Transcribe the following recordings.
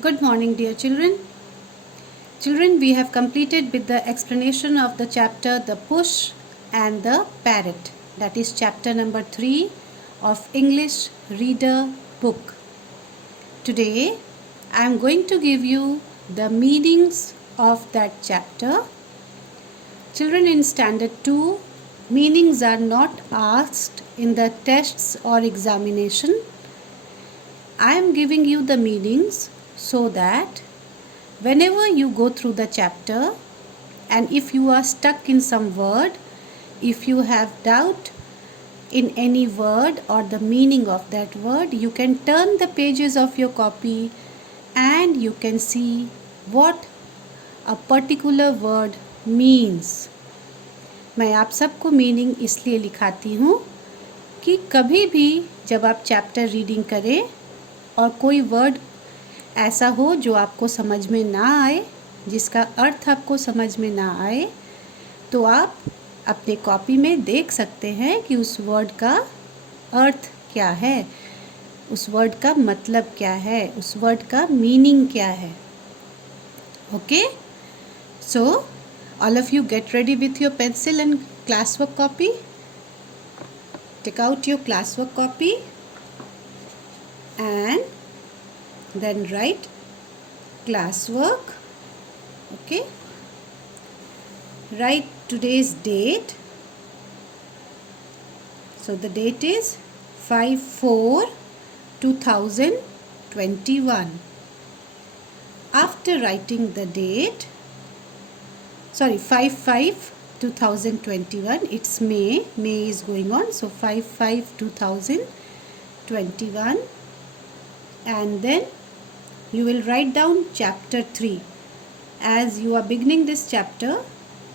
Good morning, dear children. Children, we have completed with the explanation of the chapter The Push and the Parrot. That is chapter number 3 of English Reader book. Today, I am going to give you the meanings of that chapter. Children, in standard 2, meanings are not asked in the tests or examination. I am giving you the meanings so that whenever you go through the chapter and if you are stuck in some word, if you have doubt in any word or the meaning of that word, you can turn the pages of your copy and you can see what a particular word means. मैं आप सबको meaning इसलिए लिखाती हूँ कि कभी भी जब आप चैप्टर रीडिंग करें और कोई वर्ड ऐसा हो जो आपको समझ में ना आए, जिसका अर्थ आपको समझ में ना आए, तो आप अपने कॉपी में देख सकते हैं कि उस वर्ड का अर्थ क्या है, उस वर्ड का मतलब क्या है, उस वर्ड का मीनिंग क्या है. Okay, so all of you get ready with your pencil and classwork copy. Take out your classwork copy and then write classwork. Okay, write today's date. So the date is 5/4/2021. After writing the date, 5/5/2021, it's May is going on, so 5/5/2021, and then you will write down chapter 3 as you are beginning this chapter.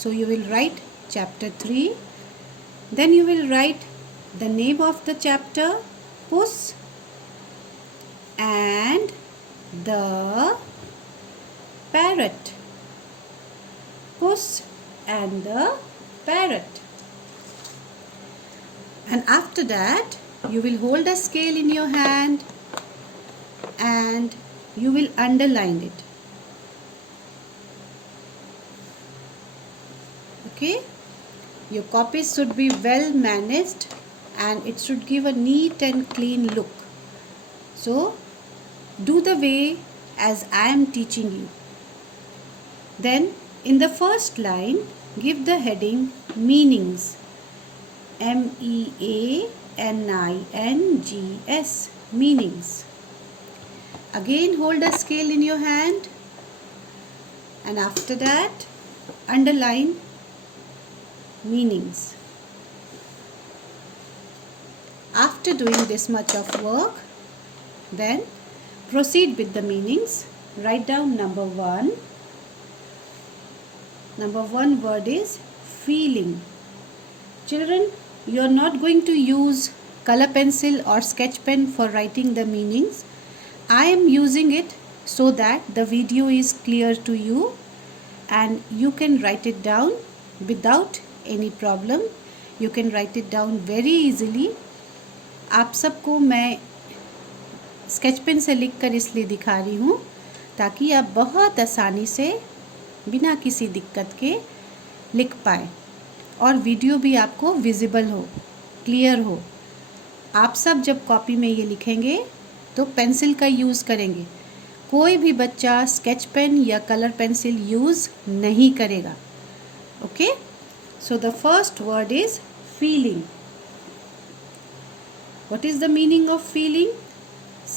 So you will write chapter 3, then you will write the name of the chapter, Puss and the Parrot. Puss and the Parrot. And after that, you will hold a scale in your hand and you will underline it. Okay? Your copies should be well managed and it should give a neat and clean look. So, do the way as I am teaching you. Then, in the first line, give the heading meanings. MEANINGS, meanings. Again, hold a scale in your hand and after that, underline meanings. After doing this much of work, then proceed with the meanings. Write down number 1. Number 1 word is feeling. Children, you are not going to use color pencil or sketch pen for writing the meanings. I am using it so that the video is clear to you and you can write it down without any problem. You can write it down very easily. आप सबको मैं sketch pen से लिख कर इसलिए दिखा रही हूँ ताकि आप बहुत आसानी से बिना किसी दिक्कत के लिख पाए और वीडियो भी आपको विजिबल हो, क्लियर हो. आप सब जब कॉपी में ये लिखेंगे तो पेंसिल का यूज़ करेंगे. कोई भी बच्चा स्केच पेन या कलर पेंसिल यूज़ नहीं करेगा. Okay, so the first word is feeling. What is the meaning of feeling?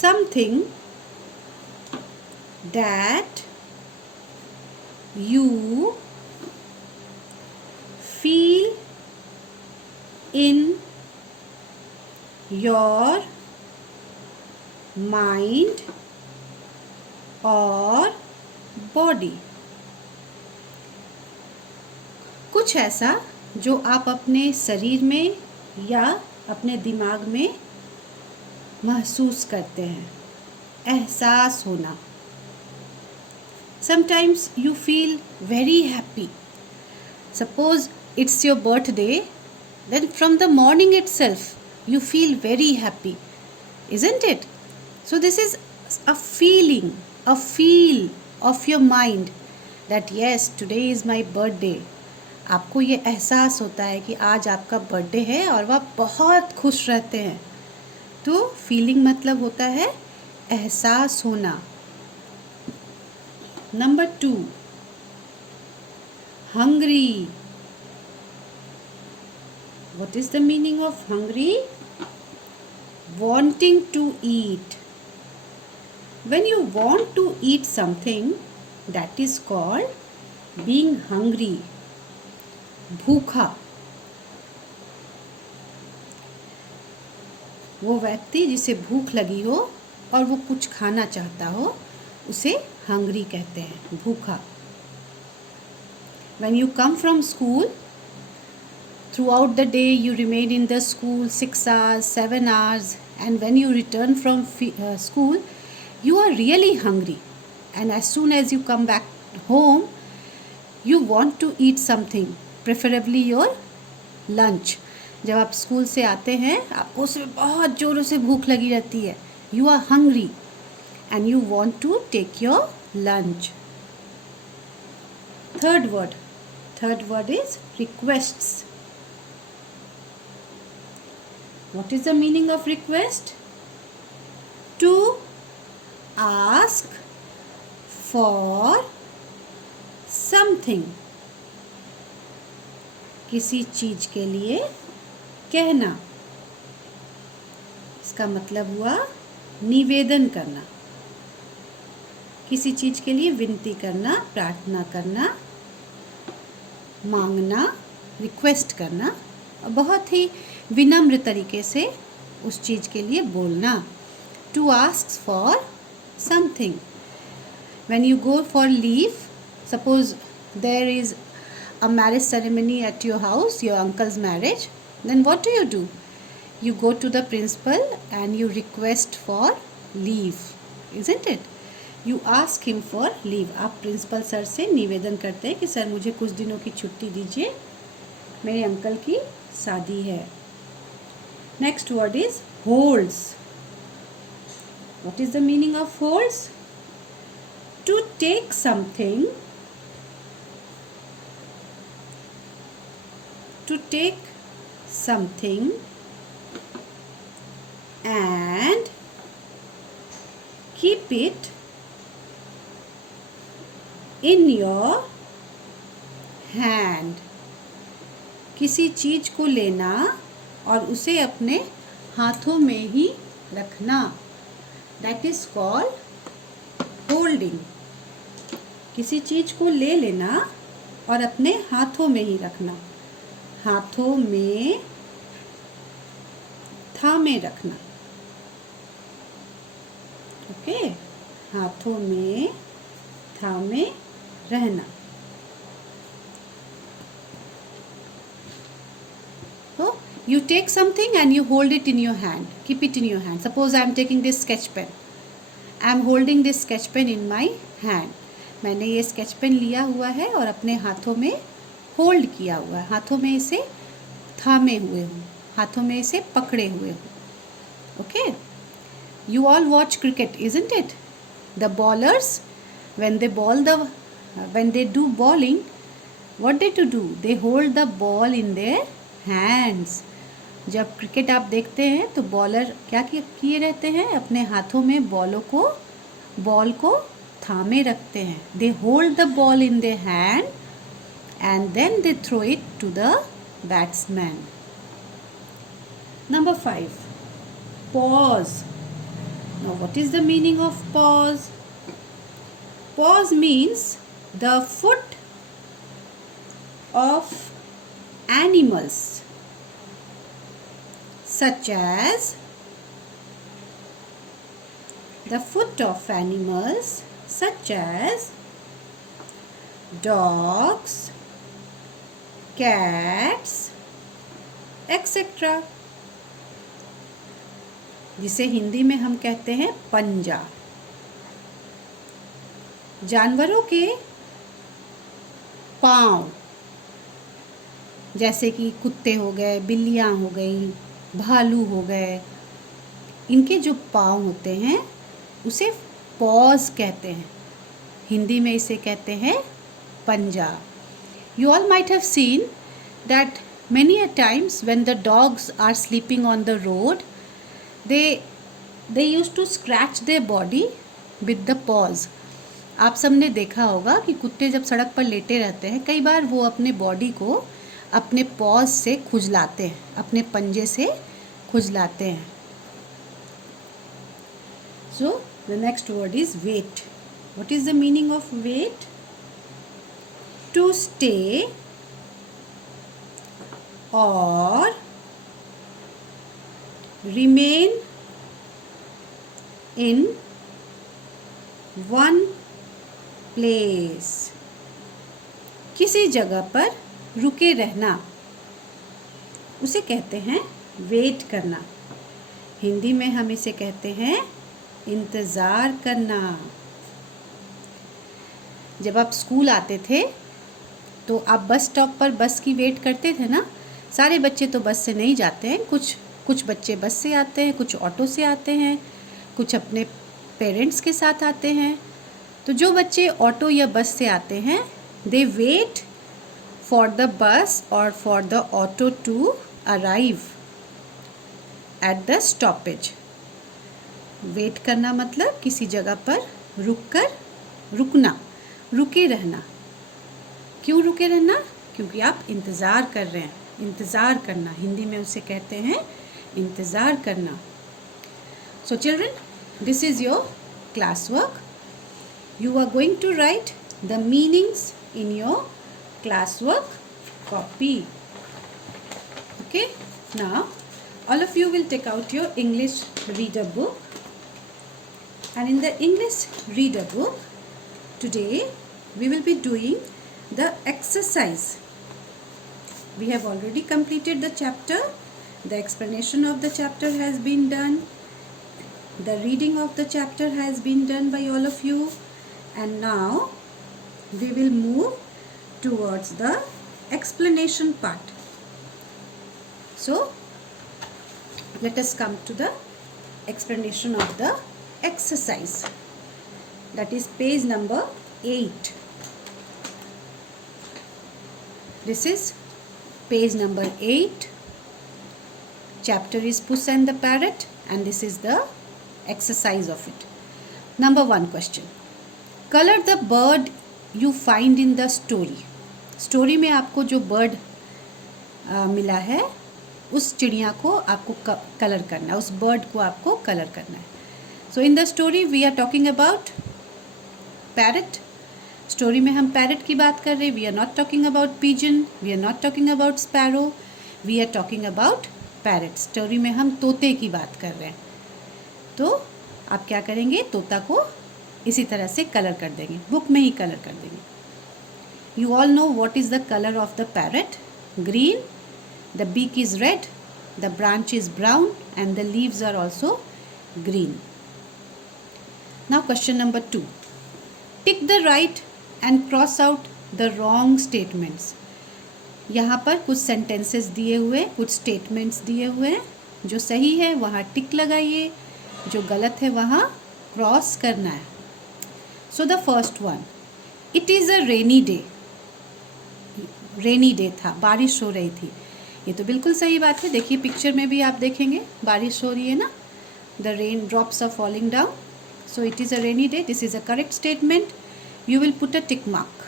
Something that you feel in your mind or body. कुछ ऐसा जो आप अपने शरीर में या अपने दिमाग में महसूस करते हैं, एहसास होना. Sometimes you feel very happy. Suppose it's your birthday, then from the morning itself you feel very happy, isn't it? So this is a feeling. a feel of your mind that yes, today is my birthday. आपको ये एहसास होता है कि आज आपका birthday है और वह बहुत खुश रहते हैं. तो फीलिंग मतलब होता है एहसास होना. Number 2, hungry. What is the meaning of hungry? Wanting to eat. When you want to eat something, that is called being hungry. भूखा. वो व्यक्ति जिसे भूख लगी हो और वो कुछ खाना चाहता हो उसे hungry कहते हैं, भूखा. When you come from school, throughout the day you remain in the school 6 hours, 7 hours, and when you return from school, you are really hungry. And as soon as you come back home, you want to eat something, preferably your lunch. जब आप school से आते हैं आपको उसमें बहुत ज़ोरों से भूख लगी रहती है. You are hungry and you want to take your lunch. Third word is requests. What is the meaning of request? To ask for something. किसी चीज के लिए कहना. इसका मतलब हुआ निवेदन करना. किसी चीज के लिए विनती करना, प्रार्थना करना, मांगना, रिक्वेस्ट करना और बहुत ही विनम्र तरीके से उस चीज़ के लिए बोलना. To ask for something. When you go for leave, suppose there is a marriage ceremony at your house, your uncle's marriage, then what do? You go to the principal and you request for leave, isn't it? You ask him for leave. आप principal sir से निवेदन करते हैं कि sir मुझे कुछ दिनों की छुट्टी दीजिए, मेरे अंकल की शादी है. Next word is holds. What is the meaning of holds? To take something, and keep it in your hand. किसी चीज को लेना और उसे अपने हाथों में ही रखना. That is called holding. किसी चीज को ले लेना और अपने हाथों में ही रखना. हाथों में थामे रखना. ओके, हाथों में थामे रहना. So you take something and you hold it in your hand. Keep it in your hand. Suppose I am taking this sketch pen. I am holding this sketch pen in my hand. मैंने ये sketch pen लिया हुआ है और अपने हाथों में hold किया हुआ है. हाथों में इसे थामे हुए हूँ, हाथों में इसे पकड़े हुए हूँ. Okay, you all watch cricket, isn't it? The bowlers, when they do bowling, what they do? They hold the ball in their hands. जब क्रिकेट आप देखते हैं तो बॉलर क्या किए रहते हैं? अपने हाथों में बॉल को थामे रखते हैं. They hold the ball in their hand and then they throw it to the batsman. Number 5, pause. Now what is the meaning of pause? Pause means the foot of animals such as dogs, cats, etc. जिसे हिंदी में हम कहते हैं पंजा. जानवरों के पाँव, जैसे कि कुत्ते हो गए, बिल्लियाँ हो गई, भालू हो गए, इनके जो पाँव होते हैं उसे पॉज कहते हैं, हिंदी में इसे कहते हैं पंजा। You all might have seen that many a times when the dogs are sleeping on the road, they used to scratch their body with the paws. आप सबने देखा होगा कि कुत्ते जब सड़क पर लेटे रहते हैं, कई बार वो अपने बॉडी को अपने पॉज से खुजलाते हैं, अपने पंजे से खुजलाते हैं। So the next word is wait. What is the meaning of wait? To stay or remain in one place. किसी जगह पर रुके रहना उसे कहते हैं वेट करना। हिंदी में हम इसे कहते हैं इंतज़ार करना। जब आप स्कूल आते थे तो आप बस स्टॉप पर बस की वेट करते थे ना। सारे बच्चे तो बस से नहीं जाते हैं, कुछ बच्चे बस से आते हैं, कुछ ऑटो से आते हैं, कुछ अपने पेरेंट्स के साथ आते हैं। तो जो बच्चे ऑटो या बस से आते हैं, दे वेट फॉर द बस और for the auto to arrive at the stoppage. Wait करना मतलब किसी जगह पर रुकना, रुके रहना। क्यों रुके रहना? क्योंकि आप इंतज़ार कर रहे हैं। इंतज़ार करना, हिंदी में उसे कहते हैं इंतज़ार करना। So children, this is your class work. You are going to write the meanings in your classwork copy. Okay, now all of you will take out your English reader book, and in the English reader book today we will be doing the exercise. We have already completed the chapter. The explanation of the chapter has been done. The reading of the chapter has been done by all of you, and now we will move towards the explanation part. So let us come to the explanation of the exercise. That is page number 8. This is page number 8. Chapter is Puss and the Parrot, and this is the exercise of it. Number 1 question. Color the bird you find in the story. Story में आपको जो bird मिला है उस चिड़िया को आपको colour करना है, उस बर्ड को आपको कलर करना है. So in the story we are talking about parrot. Story में हम पैरट की बात कर रहे हैं. We are not talking about pigeon, we are not talking about sparrow, we are talking about parrot. Story में हम तोते की बात कर रहे हैं. तो आप क्या करेंगे, तोता को इसी तरह से कलर कर देंगे, बुक में ही कलर कर देंगे. You all know what is the colour of the parrot. Green, the beak is red, the branch is brown and the leaves are also green. Now question number 2. Tick the right and cross out the wrong statements. यहाँ पर कुछ sentences दिए हुए, कुछ statements दिए हुए हैं. जो सही है वहाँ टिक लगाइए, जो गलत है वहाँ क्रॉस करना है. So the first one, it is a rainy day. Rainy day था, बारिश हो रही थी. ये तो बिल्कुल सही बात है. देखिए पिक्चर में भी आप देखेंगे बारिश हो रही है ना. The rain drops are falling down. So it is a rainy day. This is a correct statement. You will put a tick mark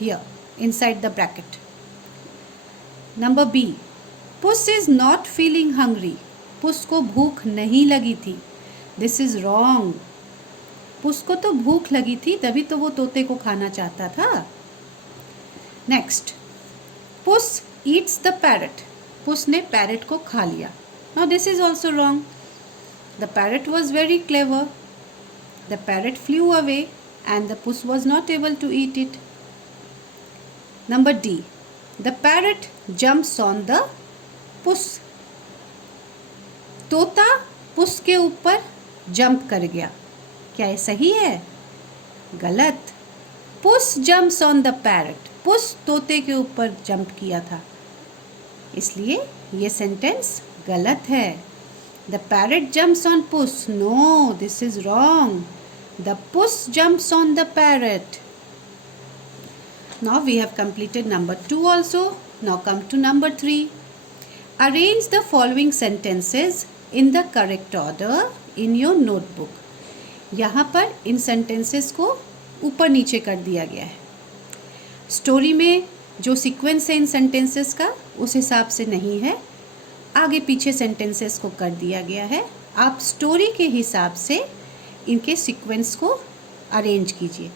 here inside the bracket. Number B, puss is not feeling hungry. Puss को भूख नहीं लगी थी. This is wrong. Puss को तो भूख लगी थी, तभी तो वो तोते को खाना चाहता था. नेक्स्ट, पुस ईट्स द पैरट. पुस ने पैरट को खा लिया. Now this is also wrong. The parrot was very clever. The parrot flew away and the puss was not able to eat it. Number D, the parrot jumps on the puss. तोता पुस के ऊपर jump कर गया. क्या ये सही है? गलत. पुस जम्प्स ऑन द पैरट. पुस तोते के ऊपर जंप किया था, इसलिए ये सेंटेंस गलत है. The parrot jumps on puss. No, this is wrong. The puss jumps on the parrot. Now we have completed number 2 also. Now come to number 3. Arrange the following sentences in the correct order in your notebook. यहाँ पर इन sentences को ऊपर नीचे कर दिया गया है. Story में जो सीक्वेंस है इन sentences का उस हिसाब से नहीं है. आगे पीछे sentences को कर दिया गया है. आप स्टोरी के हिसाब से इनके सीक्वेंस को अरेंज कीजिए.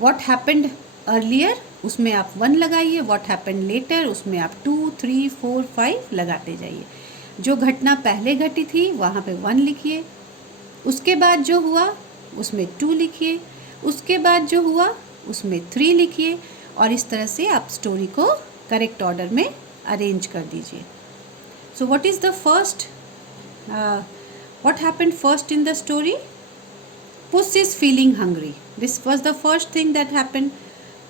What happened earlier उसमें आप 1 लगाइए. What happened later उसमें आप 2, 3, 4, 5 लगाते जाइए. जो घटना पहले घटी थी वहाँ पे 1 लिखिए. उसके बाद जो हुआ उसमें 2 लिखिए. उसके बाद जो हुआ उसमें 3 लिखिए. और इस तरह से आप स्टोरी को करेक्ट ऑर्डर में अरेंज कर दीजिए. So what is the first what happened first in the story? Puss is feeling hungry. This was the first thing that happened.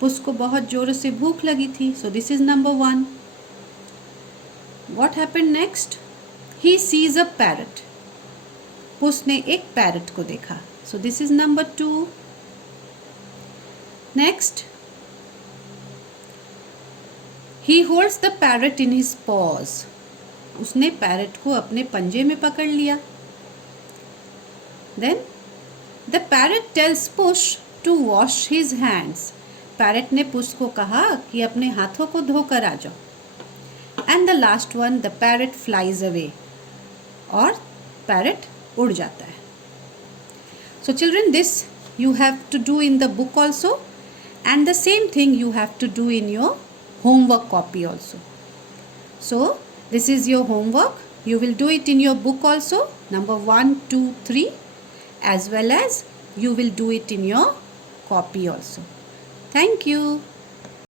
पुस को बहुत जोरों से भूख लगी थी. So this is number 1. What happened next? He sees a parrot. पुस ने एक पैरट को देखा. So this is number 2. Next, he holds the parrot in his paws. उसने पैरट को अपने पंजे में पकड़ लिया. Then the parrot tells Puss to wash his hands. Parrot ने पुस को कहा कि अपने हाथों को धोकर आ जाओ. And the last one, the parrot flies away. और पैरट उड़ जाता है. So children, this you have to do in the book also, and the same thing you have to do in your homework copy also. So this is your homework. You will do it in your book also, number 1, 2, 3, as well as you will do it in your copy also. Thank you.